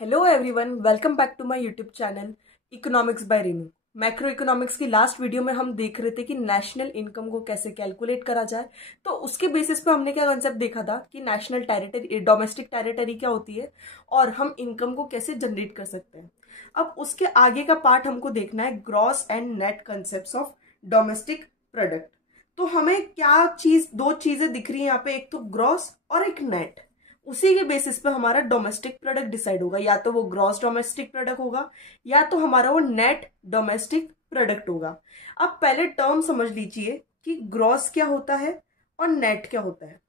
Hello everyone, welcome back to my YouTube channel economics by Renu. Macroeconomics की last video में हम देख रहे थे कि नेशनल इनकम को कैसे कैलकुलेट करा जाए। तो उसके बेसिस पे हमने क्या कंसेप्ट देखा था कि नेशनल टेरिटरी, डोमेस्टिक टेरिटरी क्या होती है और हम इनकम को कैसे जनरेट कर सकते हैं। अब उसके आगे का पार्ट हमको देखना है gross and net concept of domestic product. तो हमें क्या चीज, दो चीजें दिख रही है यहाँ पे, एक तो ग्रॉस और एक नेट। उसी के बेसिस पे हमारा डोमेस्टिक प्रोडक्ट डिसाइड होगा, या तो वो ग्रॉस डोमेस्टिक प्रोडक्ट होगा या तो हमारा वो नेट डोमेस्टिक प्रोडक्ट होगा। अब पहले टर्म समझ लीजिए कि ग्रॉस क्या होता है और नेट क्या होता है।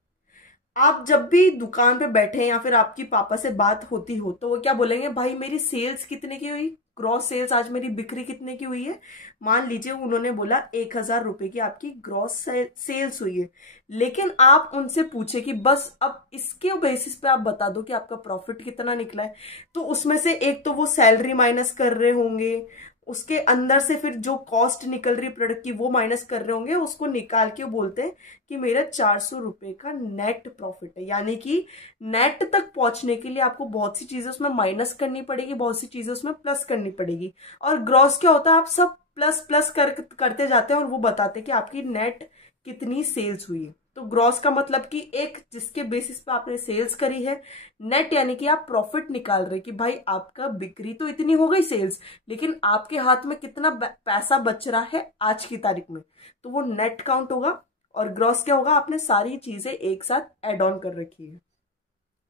आप जब भी दुकान पे बैठे या फिर आपकी पापा से बात होती हो तो वो क्या बोलेंगे, भाई मेरी सेल्स कितने की हुई, ग्रॉस सेल्स आज मेरी बिक्री कितने की हुई है। मान लीजिए उन्होंने बोला 1,000 रुपए की आपकी ग्रॉस सेल्स हुई है, लेकिन आप उनसे पूछे कि बस अब इसके बेसिस पे आप बता दो कि आपका प्रॉफिट कितना निकला है। तो उसमें से एक तो वो सैलरी माइनस कर रहे होंगे, उसके अंदर से फिर जो कॉस्ट निकल रही प्रोडक्ट की वो माइनस कर रहे होंगे, उसको निकाल के बोलते हैं कि मेरा 400 रुपए का नेट प्रॉफिट है। यानी कि नेट तक पहुंचने के लिए आपको बहुत सी चीजें उसमें माइनस करनी पड़ेगी, बहुत सी चीजें उसमें प्लस करनी पड़ेगी। और ग्रॉस क्या होता है, आप सब प्लस प्लस करते जाते हैं और वो बताते हैं कि आपकी नेट कितनी सेल्स हुई है। तो ग्रॉस का मतलब कि एक जिसके बेसिस पे आपने सेल्स करी है। नेट यानी कि आप प्रॉफिट निकाल रहे कि भाई आपका बिक्री तो इतनी हो गई सेल्स, लेकिन आपके हाथ में कितना पैसा बच रहा है आज की तारीख में, तो वो नेट काउंट होगा। और ग्रॉस क्या होगा, आपने सारी चीजें एक साथ एड ऑन कर रखी है।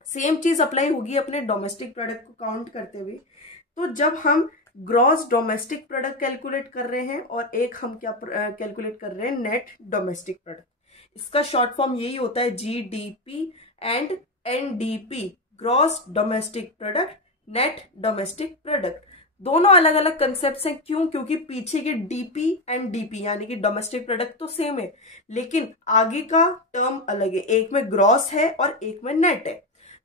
सेम चीज अप्लाई होगी अपने डोमेस्टिक प्रोडक्ट को काउंट करते हुए। तो जब हम ग्रॉस डोमेस्टिक प्रोडक्ट कैलकुलेट कर रहे हैं और एक हम क्या कैलकुलेट कर रहे हैं, नेट डोमेस्टिक प्रोडक्ट। इसका शॉर्ट फॉर्म यही होता है GDP and NDP, gross domestic product, net domestic product. दोनों अलग अलग कंसेप्ट हैं। क्यों? क्योंकि पीछे के डीपी एंड डीपी यानी कि डोमेस्टिक प्रोडक्ट तो सेम है, लेकिन आगे का टर्म अलग है। एक में ग्रॉस है और एक में नेट है।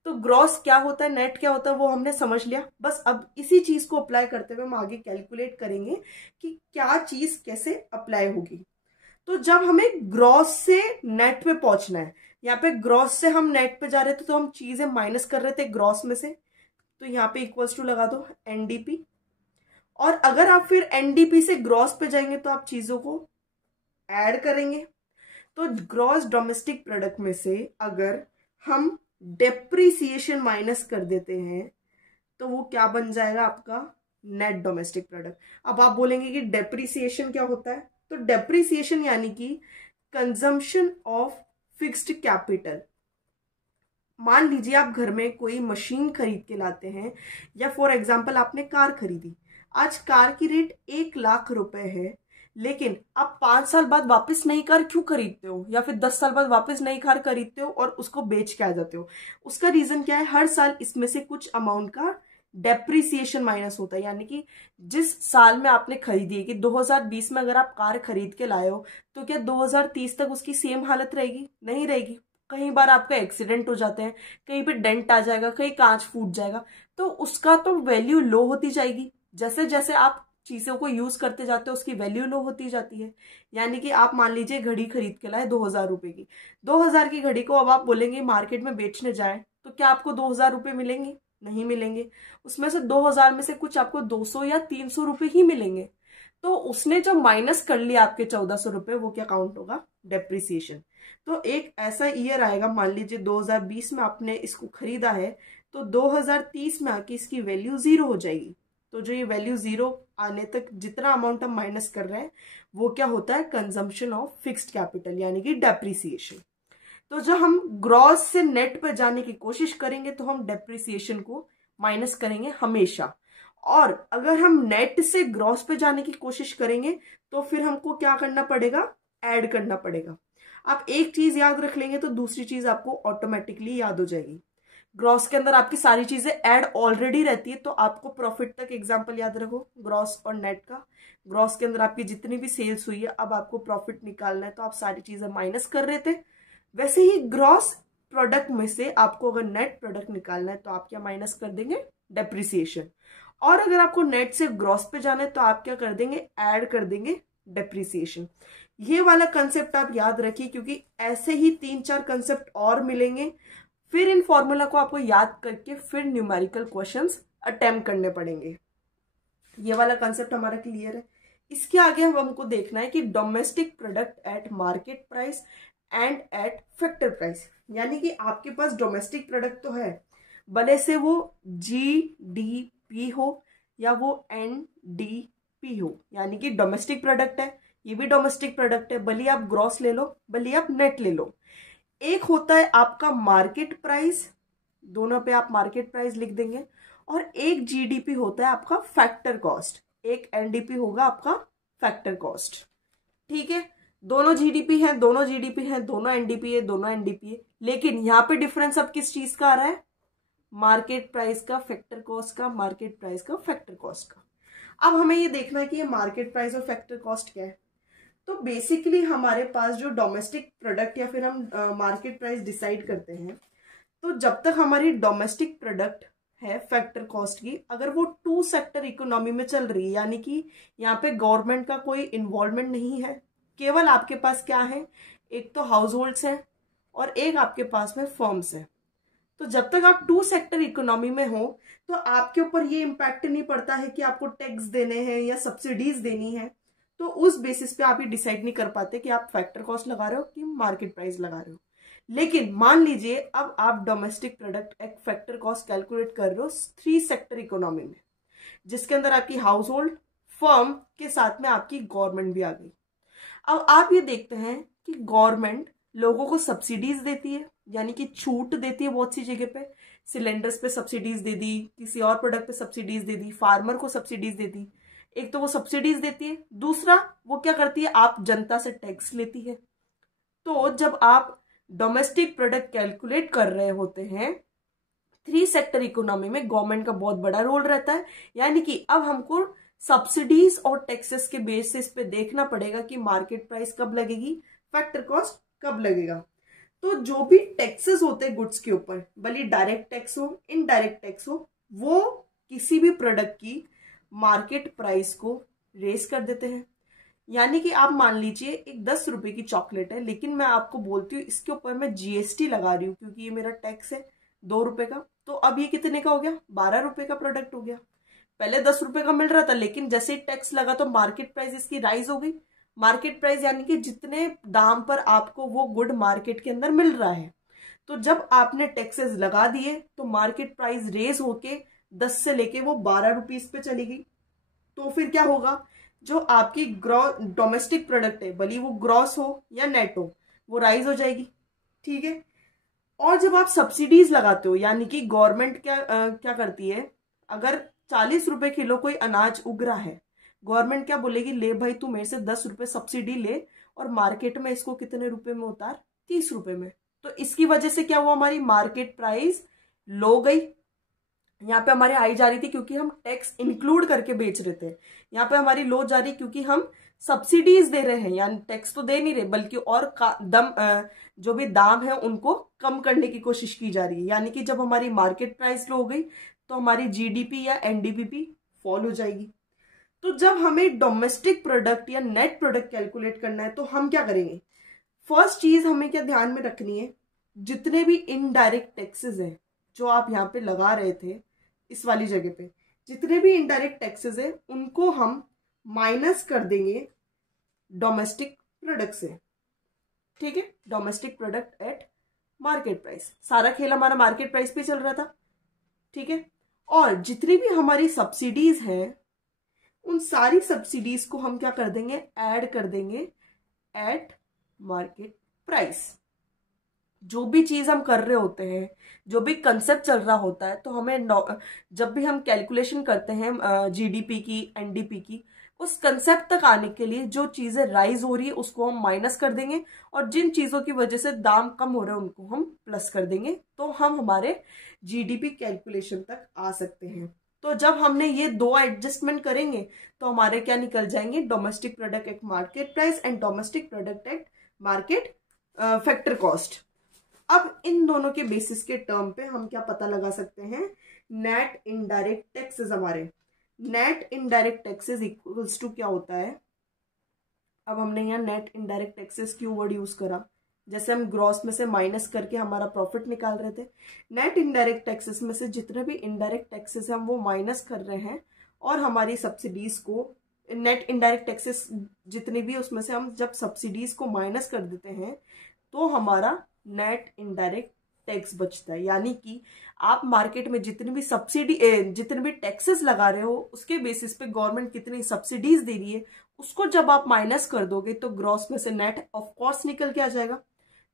तो ग्रॉस क्या होता है, नेट क्या होता है, वो हमने समझ लिया। बस अब इसी चीज को अप्लाई करते हुए हम आगे कैलकुलेट करेंगे कि क्या चीज कैसे अप्लाई होगी। तो जब हमें ग्रॉस से नेट पे पहुंचना है, यहाँ पे ग्रॉस से हम नेट पे जा रहे थे तो हम चीजें माइनस कर रहे थे ग्रॉस में से, तो यहाँ पे इक्वल्स टू लगा दो एनडीपी। और अगर आप फिर एनडीपी से ग्रॉस पे जाएंगे तो आप चीजों को ऐड करेंगे। तो ग्रॉस डोमेस्टिक प्रोडक्ट में से अगर हम डेप्रीसिएशन माइनस कर देते हैं तो वो क्या बन जाएगा, आपका नेट डोमेस्टिक प्रोडक्ट। अब आप बोलेंगे कि डेप्रीसिएशन क्या होता है, तो डेप्रीसिएशन यानी कि कंजम्पशन ऑफ फिक्स्ड कैपिटल। मान लीजिए आप घर में कोई मशीन खरीद के लाते हैं, या फॉर एग्जांपल आपने कार खरीदी। आज कार की रेट 1,00,000 रुपए है, लेकिन आप 5 साल बाद वापस नई कार क्यों खरीदते हो, या फिर 10 साल बाद वापस नई कार खरीदते हो और उसको बेच के आ जाते हो। उसका रीजन क्या है, हर साल इसमें से कुछ अमाउंट का डेप्रीसिएशन माइनस होता है। यानी कि जिस साल में आपने खरीदी है, कि 2020 में अगर आप कार खरीद के लाए हो, तो क्या 2030 तक उसकी सेम हालत रहेगी? नहीं रहेगी। कई बार आपका एक्सीडेंट हो जाते हैं, कहीं पे डेंट आ जाएगा, कहीं कांच फूट जाएगा, तो उसका तो वैल्यू लो होती जाएगी। जैसे जैसे आप चीजों को यूज करते जाते हो उसकी वैल्यू लो होती जाती है। यानी कि आप मान लीजिए घड़ी खरीद के लाए 2,000 रुपए की, 2,000 की घड़ी को अब आप बोलेंगे मार्केट में बेचने जाए, तो क्या आपको 2,000 रुपए मिलेंगे? नहीं मिलेंगे। उसमें से 2,000 में से कुछ आपको 200 या 300 रुपए ही मिलेंगे। तो उसने जो माइनस कर लिया आपके 1,400 रुपए, वो क्या काउंट होगा, डेप्रिसिएशन। तो एक ऐसा ईयर आएगा, मान लीजिए 2020 में आपने इसको खरीदा है, तो 2030 में आके इसकी वैल्यू 0 हो जाएगी। तो जो ये वैल्यू 0 आने तक जितना अमाउंट हम माइनस कर रहे हैं, वो क्या होता है, कंजम्पशन ऑफ फिक्स्ड कैपिटल यानी कि डेप्रिसिएशन। तो जब हम ग्रॉस से नेट पर जाने की कोशिश करेंगे तो हम डेप्रिसिएशन को माइनस करेंगे हमेशा। और अगर हम नेट से ग्रॉस पे जाने की कोशिश करेंगे तो फिर हमको क्या करना पड़ेगा, ऐड करना पड़ेगा। आप एक चीज याद रख लेंगे तो दूसरी चीज आपको ऑटोमेटिकली याद हो जाएगी। ग्रॉस के अंदर आपकी सारी चीजें ऐड ऑलरेडी रहती है, तो आपको प्रॉफिट तक एग्जांपल याद रखो ग्रॉस और नेट का। ग्रॉस के अंदर आपकी जितनी भी सेल्स हुई है, अब आपको प्रॉफिट निकालना है, तो आप सारी चीजें माइनस कर रहे थे। वैसे ही ग्रॉस प्रोडक्ट में से आपको अगर नेट प्रोडक्ट निकालना है तो आप क्या माइनस कर देंगे, डेप्रिसिएशन। और अगर आपको नेट से ग्रॉस पे जाना है तो आप क्या कर देंगे, ऐड कर देंगे डेप्रिसिएशन। ये वाला कंसेप्ट आप याद रखिए, क्योंकि ऐसे ही 3-4 कंसेप्ट और मिलेंगे। फिर इन फॉर्मूला को आपको याद करके फिर न्यूमेरिकल क्वेश्चंस अटेम्प्ट करने पड़ेंगे। ये वाला कंसेप्ट हमारा क्लियर है। इसके आगे हमको देखना है कि domestic product at market price and eight factor price, यानी कि आपके पास डोमेस्टिक प्रोडक्ट तो है, भले से वो GDP हो या वो NDP हो, यानी कि डोमेस्टिक प्रोडक्ट है, ये भी डोमेस्टिक प्रोडक्ट है, भले आप ग्रॉस ले लो भले आप नेट ले लो। एक होता है आपका मार्केट प्राइस, दोनों पे आप मार्केट प्राइस लिख देंगे, और एक GDP होता है आपका फैक्टर कॉस्ट, एक NDP होगा आपका फैक्टर कॉस्ट। ठीक है, दोनों GDP है, दोनों GDP है, दोनों NDP है, दोनों NDP है, लेकिन यहां पे डिफरेंस अब किस चीज का आ रहा है? मार्केट प्राइस का, फैक्टर कॉस्ट का, मार्केट प्राइस का, फैक्टर कॉस्ट का। अब हमें ये देखना है कि ये मार्केट प्राइस और फैक्टर कॉस्ट क्या है। तो बेसिकली हमारे पास जो डोमेस्टिक प्रोडक्ट या फिर हम मार्केट प्राइस डिसाइड करते हैं, तो जब तक हमारी डोमेस्टिक प्रोडक्ट है फैक्टर कॉस्ट की, अगर वो 2 सेक्टर इकोनॉमी में चल रही है, यानी कि यहाँ पे गवर्नमेंट का कोई इन्वॉल्वमेंट नहीं है, केवल आपके पास क्या है, एक तो हाउस होल्ड्स है और एक आपके पास में फर्म्स है, तो जब तक आप 2 सेक्टर इकोनॉमी में हो तो आपके ऊपर ये इम्पैक्ट नहीं पड़ता है कि आपको टैक्स देने हैं या सब्सिडीज देनी है। तो उस बेसिस पे आप ये डिसाइड नहीं कर पाते कि आप फैक्टर कॉस्ट लगा रहे हो कि मार्केट प्राइस लगा रहे हो। लेकिन मान लीजिए अब आप डोमेस्टिक प्रोडक्ट एक फैक्टर कॉस्ट कैलकुलेट कर रहे हो 3 सेक्टर इकोनॉमी में, जिसके अंदर आपकी हाउस होल्ड, फर्म के साथ में आपकी गवर्नमेंट भी आ गई। अब आप ये देखते हैं कि गवर्नमेंट लोगों को सब्सिडीज देती है, यानी कि छूट देती है बहुत सी जगह पे, सिलेंडर्स पे सब्सिडीज दे दी, किसी और प्रोडक्ट पे सब्सिडीज दे दी, फार्मर को सब्सिडीज दे दी। एक तो वो सब्सिडीज देती है, दूसरा वो क्या करती है, आप जनता से टैक्स लेती है। तो जब आप डोमेस्टिक प्रोडक्ट कैलकुलेट कर रहे होते हैं 3 सेक्टर इकोनॉमी में, गवर्नमेंट का बहुत बड़ा रोल रहता है, यानी कि अब हमको सब्सिडीज और टैक्सेस के बेसिस पे देखना पड़ेगा कि मार्केट प्राइस कब लगेगी, फैक्टर कॉस्ट कब लगेगा। तो जो भी टैक्सेस होते हैं गुड्स के ऊपर, भले डायरेक्ट टैक्स हो इनडायरेक्ट टैक्स हो, वो किसी भी प्रोडक्ट की मार्केट प्राइस को रेस कर देते हैं। यानी कि आप मान लीजिए एक 10 रुपए की चॉकलेट है, लेकिन मैं आपको बोलती हूँ इसके ऊपर मैं GST लगा रही हूँ क्योंकि ये मेरा टैक्स है 2 रुपए का, तो अब ये कितने का हो गया, 12 रुपए का प्रोडक्ट हो गया। पहले 10 रुपए का मिल रहा था, लेकिन जैसे ही टैक्स लगा तो मार्केट प्राइस इसकी राइज हो गई। मार्केट प्राइस यानी कि जितने दाम पर आपको वो गुड मार्केट के अंदर मिल रहा है, तो जब आपने टैक्सेस लगा दिए तो मार्केट प्राइस रेज होके 10 से लेके वो 12 रुपीज पे चली गई। तो फिर क्या होगा, जो आपकी डोमेस्टिक प्रोडक्ट है, भले वो ग्रॉस हो या नेट हो, वो राइज हो जाएगी। ठीक है, और जब आप सब्सिडीज लगाते हो, यानी कि गवर्नमेंट क्या करती है, अगर 40 रुपए किलो कोई अनाज उग रहा है, गवर्नमेंट क्या बोलेगी, ले भाई तू मेरे से 10 रुपए सब्सिडी ले और मार्केट में इसको कितने रुपए में उतार, 30 रुपए में। तो इसकी वजह से क्या हुआ, हमारी मार्केट प्राइस लो गई, यहाँ पे हमारे हाई जा रही थी क्योंकि हम टैक्स इंक्लूड करके बेच रहे थे, यहाँ पे हमारी लो जा रही क्योंकि हम सब्सिडीज दे रहे हैं, यानी टैक्स तो दे नहीं रहे बल्कि और जो भी दाम है उनको कम करने की कोशिश की जा रही है। यानी कि जब हमारी मार्केट प्राइस लो हो गई तो हमारी GDP या NDP भी फॉल हो जाएगी। तो जब हमें डोमेस्टिक प्रोडक्ट या नेट प्रोडक्ट कैलकुलेट करना है तो हम क्या करेंगे, फर्स्ट चीज हमें क्या ध्यान में रखनी है, जितने भी इनडायरेक्ट टैक्सेस हैं जो आप यहाँ पे लगा रहे थे इस वाली जगह पे, जितने भी इनडायरेक्ट टैक्सेस है उनको हम माइनस कर देंगे डोमेस्टिक प्रोडक्ट से। ठीक है, domestic product at market price, सारा खेल हमारा मार्केट प्राइस पे चल रहा था। ठीक है, और जितनी भी हमारी सब्सिडीज हैं उन सारी सब्सिडीज को हम क्या कर देंगे, ऐड कर देंगे एट मार्केट प्राइस। जो भी चीज हम कर रहे होते हैं, जो भी कंसेप्ट चल रहा होता है, तो हमें जब भी हम कैलकुलेशन करते हैं GDP की, NDP की, उस कंसेप्ट तक आने के लिए जो चीजें राइज हो रही है उसको हम माइनस कर देंगे, और जिन चीजों की वजह से दाम कम हो रहे हैं उनको हम प्लस कर देंगे, तो हम हमारे GDP कैलकुलेशन तक आ सकते हैं। तो जब हमने ये 2 एडजस्टमेंट करेंगे तो हमारे क्या निकल जाएंगे, domestic product at market price and domestic product at market factor cost. अब इन दोनों के बेसिस के टर्म पे हम क्या पता लगा सकते हैं, नेट इनडायरेक्ट टैक्सेस। हमारे net indirect taxes equals to क्या होता है, अब हमने यहाँ नेट इनडायरेक्ट टैक्सेस क्यों वर्ड यूज करा, जैसे हम ग्रॉस में से माइनस करके हमारा प्रॉफिट निकाल रहे थे। नेट इनडायरेक्ट टैक्सेस में से जितने भी इनडायरेक्ट टैक्सेस हम वो माइनस कर रहे हैं और हमारी सब्सिडीज को, नेट इनडायरेक्ट टैक्सेस जितने भी उसमें से हम जब सब्सिडीज को माइनस कर देते हैं तो हमारा नेट इनडायरेक्ट टैक्स बचता है। यानी कि आप मार्केट में जितनी भी सब्सिडी जितने भी टैक्सेस लगा रहे हो उसके बेसिस पे गवर्नमेंट कितनी सब्सिडीज दे रही है, उसको जब आप माइनस कर दोगे तो ग्रॉस में से नेट ऑफ कोर्स निकल के आ जाएगा।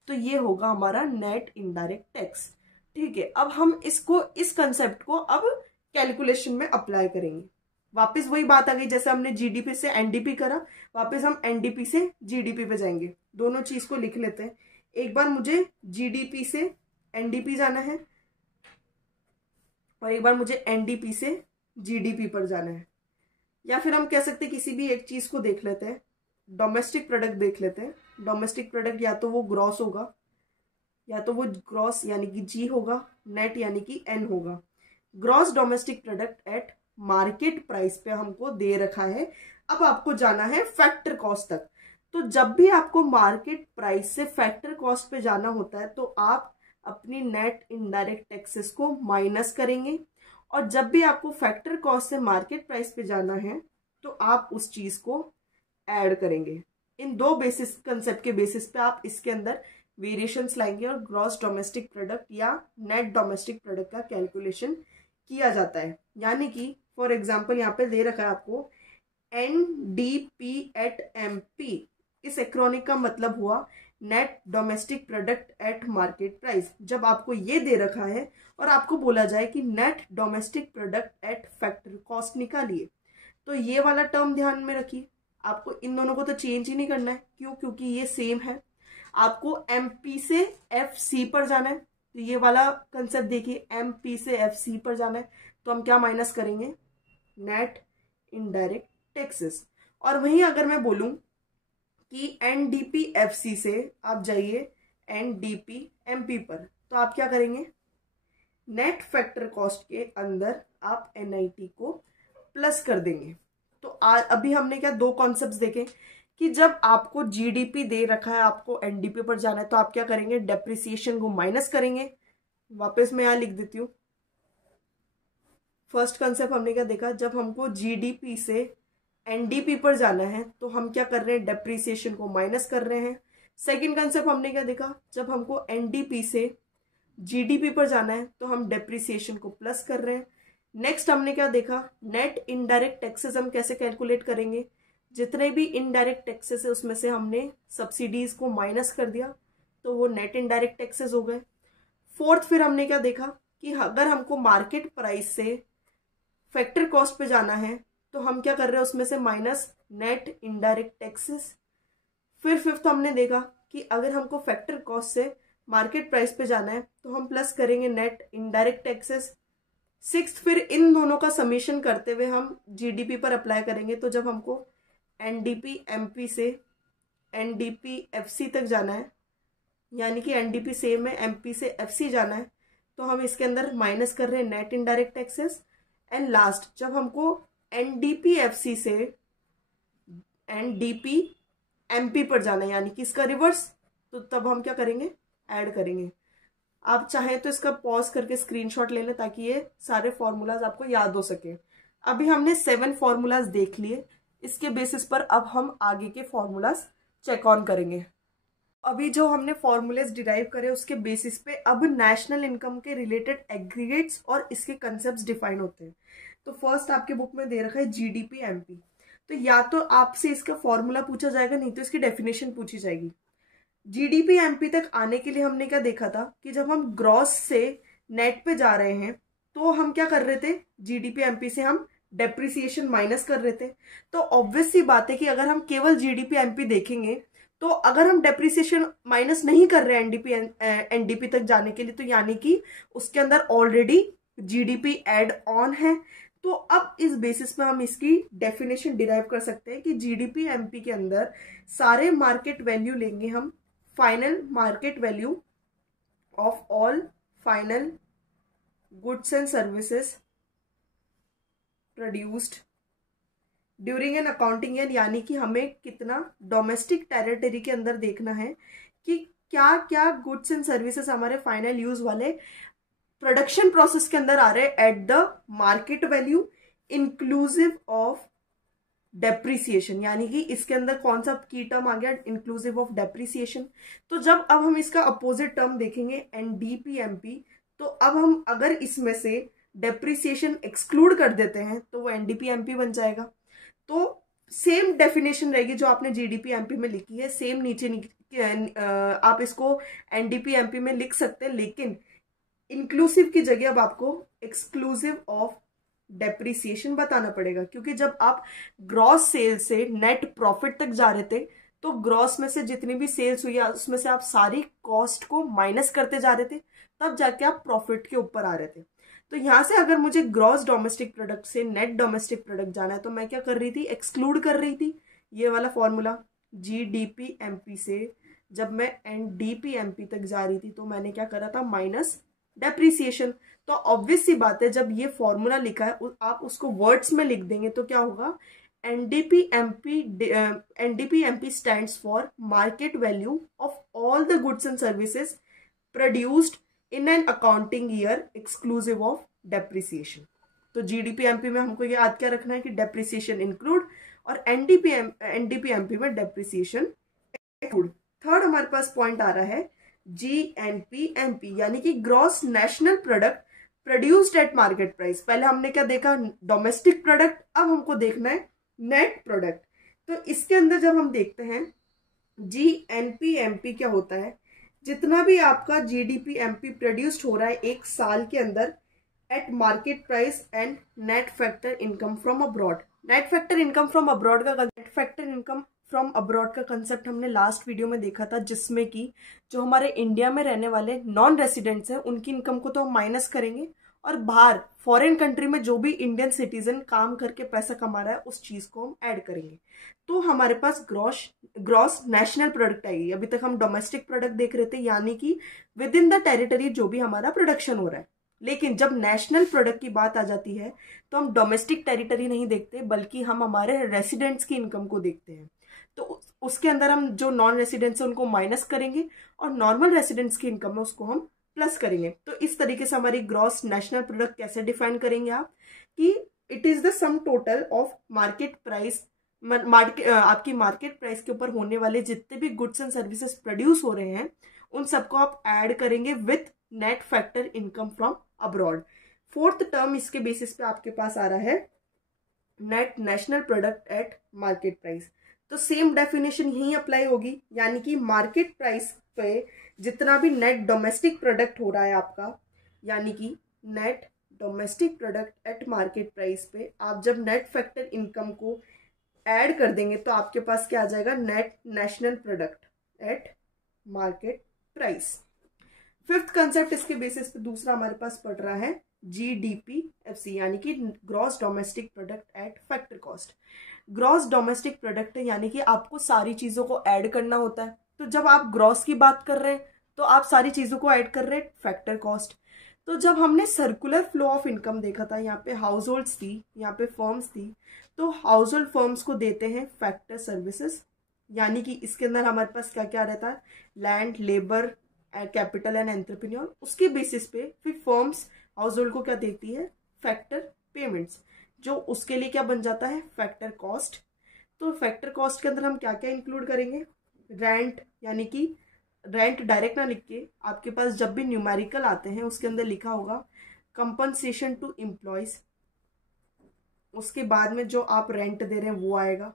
तो ये होगा हमारा नेट इनडायरेक्ट टैक्स। ठीक है, अब हम इसको, इस कंसेप्ट को अब कैलकुलेशन में अप्लाई करेंगे। वापस वही बात आ गई, जैसे हमने जीडीपी से एनडीपी करा, वापस हम एनडीपी से जीडीपी पे जाएंगे। दोनों चीज को लिख लेते हैं। एक बार मुझे जीडीपी से एनडीपी जाना है और एक बार मुझे एनडीपी से जीडीपी पर जाना है। या फिर हम कह सकते हैं किसी भी एक चीज को देख लेते हैं, डोमेस्टिक प्रोडक्ट देख लेते हैं। डोमेस्टिक प्रोडक्ट या तो वो ग्रॉस होगा या तो वो ग्रॉस यानी कि जी होगा, नेट यानी कि एन होगा। Gross domestic product at market price पे हमको दे रखा है। अब आपको जाना है फैक्टर कॉस्ट तक। तो जब भी आपको मार्केट प्राइस से फैक्टर कॉस्ट पे जाना होता है तो आप अपनी नेट इनडायरेक्ट टैक्सेस को माइनस करेंगे, और जब भी आपको फैक्टर कॉस्ट से मार्केट प्राइस पे जाना है तो आप उस चीज को ऐड करेंगे। इन दो बेसिस कंसेप्ट के बेसिस पे आप इसके अंदर वेरिएशंस लाएंगे और ग्रॉस डोमेस्टिक प्रोडक्ट या नेट डोमेस्टिक प्रोडक्ट का कैलकुलेशन किया जाता है। यानी कि फॉर एग्जांपल यहाँ पे दे रखा है आपको NDP एट MP। इस एक्रोनिक का मतलब हुआ net domestic product at market price. जब आपको ये दे रखा है और आपको बोला जाए कि net domestic product at factor cost निकालिए, तो ये वाला टर्म ध्यान में रखिए। आपको इन दोनों को तो चेंज ही नहीं करना है। क्यों? क्योंकि ये सेम है। आपको MP से FC पर जाना है, तो ये वाला कंसेप्ट देखिए, MP से FC पर जाना है तो हम क्या माइनस करेंगे? Net indirect taxes. और वहीं अगर मैं बोलूं कि NDP FC से आप जाइए NDP MP पर, तो आप क्या करेंगे? नेट फैक्टर कॉस्ट के अंदर आप NIT को प्लस कर देंगे। तो अभी हमने क्या दो कॉन्सेप्ट्स देखे कि जब आपको जीडीपी दे रखा है, आपको एनडीपी पर जाना है, तो आप क्या करेंगे? डेप्रिसिएशन को माइनस करेंगे। वापस मैं यहां लिख देती हूँ। फर्स्ट कंसेप्ट हमने क्या देखा? जब हमको जीडीपी से एनडीपी पर जाना है तो हम क्या कर रहे हैं? डेप्रिसिएशन को माइनस कर रहे हैं। सेकंड कंसेप्ट हमने क्या देखा? जब हमको एनडीपी से जीडीपी पर जाना है तो हम डेप्रिसिएशन को प्लस कर रहे हैं। नेक्स्ट हमने क्या देखा? नेट इनडायरेक्ट टैक्सेस हम कैसे कैलकुलेट करेंगे? जितने भी इनडायरेक्ट टैक्सेस है उसमें से हमने सब्सिडीज को माइनस कर दिया तो वो नेट इनडायरेक्ट टैक्सेस हो गए। फोर्थ फिर हमने क्या देखा कि अगर हमको मार्केट प्राइस से फैक्टर कॉस्ट पे जाना है तो हम क्या कर रहे हैं? उसमें से माइनस नेट इनडायरेक्ट टैक्सेस। फिर फिफ्थ हमने देखा कि अगर हमको फैक्टर कॉस्ट से मार्केट प्राइस पे जाना है तो हम प्लस करेंगे नेट इनडायरेक्ट टैक्सेस। सिक्स्थ फिर इन दोनों का समेशन करते हुए हम जीडीपी पर अप्लाई करेंगे। तो जब हमको एनडीपी एमपी से एनडीपी एफसी तक जाना है, यानी कि एनडीपी सेम है, एमपी से एफसी जाना है, तो हम इसके अंदर माइनस कर रहे हैं net indirect taxes. And last जब हमको एनडीपी एफसी से एनडीपी एमपी पर जाना है, यानी कि इसका रिवर्स, तो तब हम क्या करेंगे? ऐड करेंगे। आप चाहें तो इसका पॉज करके स्क्रीनशॉट ले लें ताकि ये सारे फॉर्मूलाज आपको याद हो सके। अभी हमने 7 फॉर्मूलाज देख लिए। इसके बेसिस पर अब हम आगे के फॉर्मूलाज चेक ऑन करेंगे। अभी जो हमने फॉर्मूलेज डिराइव करे उसके बेसिस पे अब नेशनल इनकम के रिलेटेड एग्रीगेट्स और इसके कंसेप्ट्स डिफाइन होते हैं। तो फर्स्ट आपके बुक में दे रखा है जीडीपी एमपी। तो या तो आपसे इसका फॉर्मूला पूछा जाएगा, नहीं तो इसकी डेफिनेशन पूछी जाएगी। जीडीपी एमपी तक आने के लिए हमने क्या देखा था कि जब हम ग्रॉस से नेट पे जा रहे हैं तो हम क्या कर रहे थे? जीडीपी एमपी से हम डेप्रिसिएशन माइनस कर रहे थे। तो ऑब्वियस सी बात है कि अगर हम केवल जीडीपी एमपी देखेंगे तो अगर हम डेप्रिसिएशन माइनस नहीं कर रहे हैं एनडीपी तक जाने के लिए, तो यानी कि उसके अंदर ऑलरेडी जीडीपी एड ऑन है। तो अब इस बेसिस पे हम इसकी डेफिनेशन डिराइव कर सकते हैं कि जीडीपी एमपी के अंदर सारे मार्केट वैल्यू लेंगे हम, final market value of all final goods and services produced during an accounting year, यानी कि हमें कितना डोमेस्टिक टेरिटरी के अंदर देखना है कि क्या क्या गुड्स एंड सर्विसेज हमारे फाइनल यूज वाले प्रोडक्शन प्रोसेस के अंदर आ रहे हैं at the market value inclusive of depreciation, यानी कि इसके अंदर कौन सा की टर्म आ गया, इंक्लूसिव ऑफ डेप्रिसिएशन। तो जब अब हम इसका अपोजिट टर्म देखेंगे एनडीपीएमपी, तो अब हम अगर इसमें से डेप्रिसिएशन एक्सक्लूड कर देते हैं तो वो एनडीपीएमपी बन जाएगा। तो सेम डेफिनेशन रहेगी जो आपने जीडीपीएमपी में लिखी है, सेम आप इसको एनडीपीएमपी में लिख सकते हैं, लेकिन इंक्लूसिव की जगह अब आपको एक्सक्लूसिव ऑफ डेप्रिसिएशन बताना पड़ेगा, क्योंकि जब आप ग्रॉस सेल से नेट प्रॉफिट तक जा रहे थे तो ग्रॉस में से जितनी भी सेल्स हुई उसमें से आप सारी कॉस्ट को माइनस करते जा रहे थे, तब जाके आप प्रॉफिट के ऊपर आ रहे थे। तो यहां से अगर मुझे ग्रॉस डोमेस्टिक प्रोडक्ट से नेट डोमेस्टिक प्रोडक्ट जाना है तो मैं क्या कर रही थी, एक्सक्लूड कर रही थी ये वाला फॉर्मूला। जीडीपीएमपी से जब मैं एनडीपीएमपी तक जा रही थी तो मैंने क्या करा था, माइनस डेप्रिसिएशन। तो ऑब्वियस सी बात है, जब ये फॉर्मूला लिखा है आप उसको वर्ड्स में लिख देंगे तो क्या होगा, NDPMP stands for market value of all the goods and services produced in an accounting year exclusive of depreciation. तो जीडीपीएमपी में हमको याद क्या रखना है कि डेप्रिसिएशन इंक्लूड, और एनडीपीएमपी में डेप्रिसिएशन एक्सक्लूड। थर्ड हमारे पास पॉइंट आ रहा है जीएनपीएमपी, यानी कि gross national product produced at market price. पहले हमने क्या देखा, डोमेस्टिक प्रोडक्ट, अब हमको देखना है नेट प्रोडक्ट। तो इसके अंदर जब हम देखते हैं जीएनपीएमपी क्या होता है, जितना भी आपका जीडीपीएमपी प्रोड्यूस्ड हो रहा है एक साल के अंदर eight market price and net factor income from abroad. Net factor income from abroad का कंसेप्ट हमने लास्ट वीडियो में देखा था, जिसमें कि जो हमारे इंडिया में रहने वाले नॉन रेसिडेंट्स हैं उनकी इनकम को तो हम माइनस करेंगे, और बाहर फॉरेन कंट्री में जो भी इंडियन सिटीजन काम करके पैसा कमा रहा है उस चीज को हम ऐड करेंगे। तो हमारे पास ग्रॉस नेशनल प्रोडक्ट आएगी। अभी तक हम डोमेस्टिक प्रोडक्ट देख रहे थे, यानी कि विद इन द टेरिटरी जो भी हमारा प्रोडक्शन हो रहा है, लेकिन जब नेशनल प्रोडक्ट की बात आ जाती है तो हम डोमेस्टिक टेरिटरी नहीं देखते, बल्कि हम हमारे रेसिडेंट्स की इनकम को देखते हैं। तो उसके अंदर हम जो नॉन रेसिडेंट्स है उनको माइनस करेंगे और नॉर्मल रेसिडेंट्स की इनकम है उसको हम प्लस करेंगे। तो इस तरीके से हमारी ग्रॉस नेशनल प्रोडक्ट कैसे डिफाइन करेंगे आप, कि it is the sum total of market price, आपकी मार्केट प्राइस के ऊपर होने वाले जितने भी गुड्स एंड सर्विसेज प्रोड्यूस हो रहे हैं उन सबको आप ऐड करेंगे with net factor income from abroad. Fourth term इसके बेसिस पे आपके पास आ रहा है net national product at market price. तो सेम डेफिनेशन यही अप्लाई होगी, यानी कि मार्केट प्राइस पे जितना भी नेट डोमेस्टिक प्रोडक्ट हो रहा है आपका, यानी कि net domestic product at market price पे आप जब नेट फैक्टर इनकम को ऐड कर देंगे तो आपके पास क्या आ जाएगा, net national product at market price. Fifth concept इसके बेसिस पे दूसरा हमारे पास पड़ रहा है जीडीपीएफसी, यानी कि gross domestic product at factor cost. Gross domestic product है, यानी कि आपको सारी चीजों को ऐड करना होता है। तो जब आप ग्रॉस की बात कर रहे हैं तो आप सारी चीजों को ऐड कर रहे हैं फैक्टर कॉस्ट। तो जब हमने सर्कुलर फ्लो ऑफ इनकम देखा था, यहाँ पे हाउस होल्ड्स थी, यहाँ पे फर्म्स थी, तो हाउस होल्ड फर्म्स को देते हैं फैक्टर सर्विसेज, यानी कि इसके अंदर हमारे पास क्या क्या रहता है, land, labour, capital and entrepreneur. उसके बेसिस पे फिर फर्म्स हाउस होल्ड को क्या देती है, फैक्टर पेमेंट्स, जो उसके लिए क्या बन जाता है, फैक्टर कॉस्ट। तो फैक्टर कॉस्ट के अंदर हम क्या क्या इंक्लूड करेंगे, रेंट, यानी कि रेंट डायरेक्ट ना लिख के आपके पास जब भी न्यूमेरिकल आते हैं उसके अंदर लिखा होगा कंपनसेशन टू एम्प्लॉयज, उसके बाद में जो आप रेंट दे रहे हैं वो आएगा,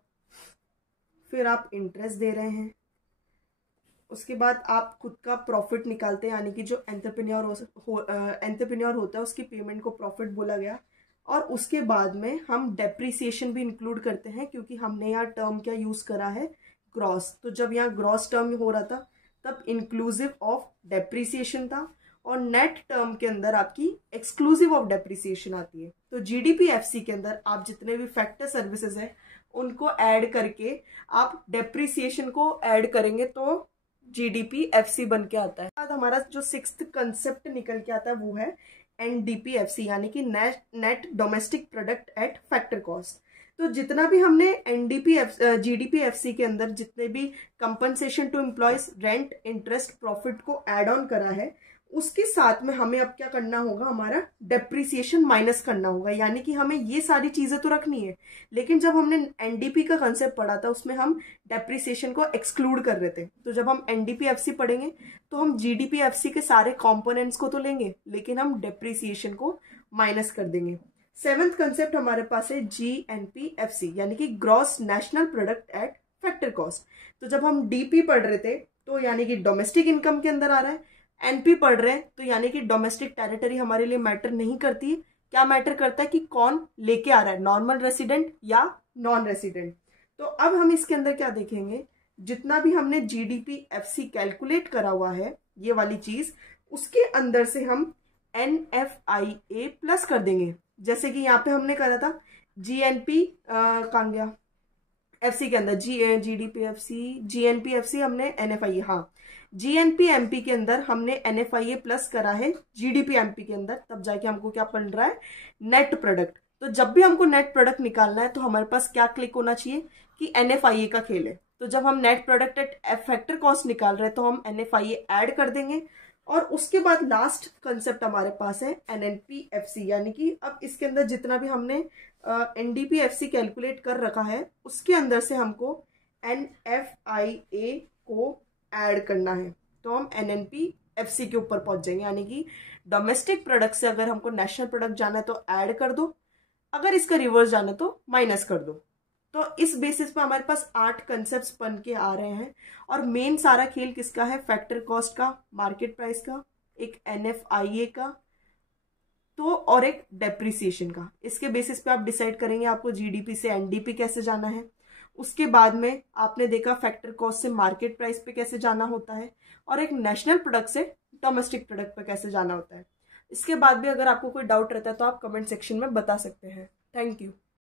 फिर आप इंटरेस्ट दे रहे हैं, उसके बाद आप खुद का प्रॉफिट निकालते हैं, यानी कि जो एंटरप्रेन्योर होता है उसकी पेमेंट को प्रॉफिट बोला गया, और उसके बाद में हम डेप्रिसिएशन भी इंक्लूड करते हैं, क्योंकि हमने यहाँ टर्म क्या यूज करा है, ग्रॉस। तो जब यहाँ ग्रॉस टर्म हो रहा था तब इंक्लूसिव ऑफ डेप्रिसिएशन था, और नेट टर्म के अंदर आपकी एक्सक्लूसिव ऑफ डेप्रिसिएशन आती है। तो जीडीपीएफसी के अंदर आप जितने भी फैक्टर सर्विसेज है उनको ऐड करके आप डेप्रिसिएशन को ऐड करेंगे तो जीडीपीएफसी बन के आता है। बाद हमारा जो सिक्स्थ कंसेप्ट निकल के आता है वो है एनडीपीएफसी, यानी कि net domestic product at factor cost. तो जितना भी हमने एनडीपी जीडीपीएफसी के अंदर जितने भी compensation to employees, rent, interest, profit को ऐड ऑन करा है, उसके साथ में हमें अब क्या करना होगा, हमारा डेप्रिसिएशन माइनस करना होगा। यानी कि हमें ये सारी चीजें तो रखनी है, लेकिन जब हमने एनडीपी का कंसेप्ट पढ़ा था उसमें हम डेप्रिसिएशन को एक्सक्लूड कर रहे थे। तो जब हम एनडीपीएफसी पढ़ेंगे तो हम जीडीपीएफसी के सारे कॉम्पोनेंट्स को तो लेंगे, लेकिन हम डेप्रिसिएशन को माइनस कर देंगे। 7th कंसेप्ट हमारे पास है जीएनपीएफसी, यानी कि gross national product at factor cost. तो जब हम डीपी पढ़ रहे थे तो यानी कि डोमेस्टिक इनकम के अंदर आ रहा है, एनपी पढ़ रहे हैं तो यानी कि डोमेस्टिक टेरिटरी हमारे लिए मैटर नहीं करती है। क्या मैटर करता है कि कौन लेके आ रहा है, नॉर्मल रेसिडेंट या नॉन रेसिडेंट। तो अब हम इसके अंदर क्या देखेंगे, जितना भी हमने जीडीपीएफसी कैलकुलेट करा हुआ है ये वाली चीज, उसके अंदर से हम एनएफआईए प्लस कर देंगे। जैसे कि यहाँ पे हमने करा था जीएनपी कहाँ गया, एफसी के अंदर जीडीपीएफसी जीएनपीएफसी हमने एनएफआईए, हाँ जीएनपीएमपी के अंदर हमने एनएफआईए प्लस करा है जीडीपीएमपी के अंदर, तब जाके हमको क्या बन रहा है, नेट प्रोडक्ट। तो जब भी हमको नेट प्रोडक्ट निकालना है तो हमारे पास क्या क्लिक होना चाहिए कि एनएफआईए का खेल है। तो जब हम net product at factor cost निकाल रहे हैं तो हम एनएफआईए ऐड कर देंगे। और उसके बाद लास्ट कंसेप्ट हमारे पास है एनएनपीएफसी, यानी कि अब इसके अंदर जितना भी हमने एनडीपीएफसी कैलकुलेट कर रखा है उसके अंदर से हमको एनएफआईए को ऐड करना है। तो हम एनएनपीएफसी के ऊपर पहुंच जाएंगे, यानी कि डोमेस्टिक प्रोडक्ट से अगर हमको नेशनल प्रोडक्ट जाना है तो ऐड कर दो, अगर इसका रिवर्स जाना है तो माइनस कर दो। तो इस बेसिस पे हमारे पास 8 कंसेप्ट्स बन के आ रहे हैं। और मेन सारा खेल किसका है, फैक्टर कॉस्ट का, मार्केट प्राइस का, एक एनएफआईए का, तो और एक डेप्रिसिएशन का। इसके बेसिस पे आप डिसाइड करेंगे आपको जीडीपी से एनडीपी कैसे जाना है। उसके बाद में आपने देखा फैक्टर कॉस्ट से मार्केट प्राइस पे कैसे जाना होता है, और एक नेशनल प्रोडक्ट से डोमेस्टिक प्रोडक्ट पे कैसे जाना होता है। इसके बाद भी अगर आपको कोई डाउट रहता है तो आप कमेंट सेक्शन में बता सकते हैं। Thank you.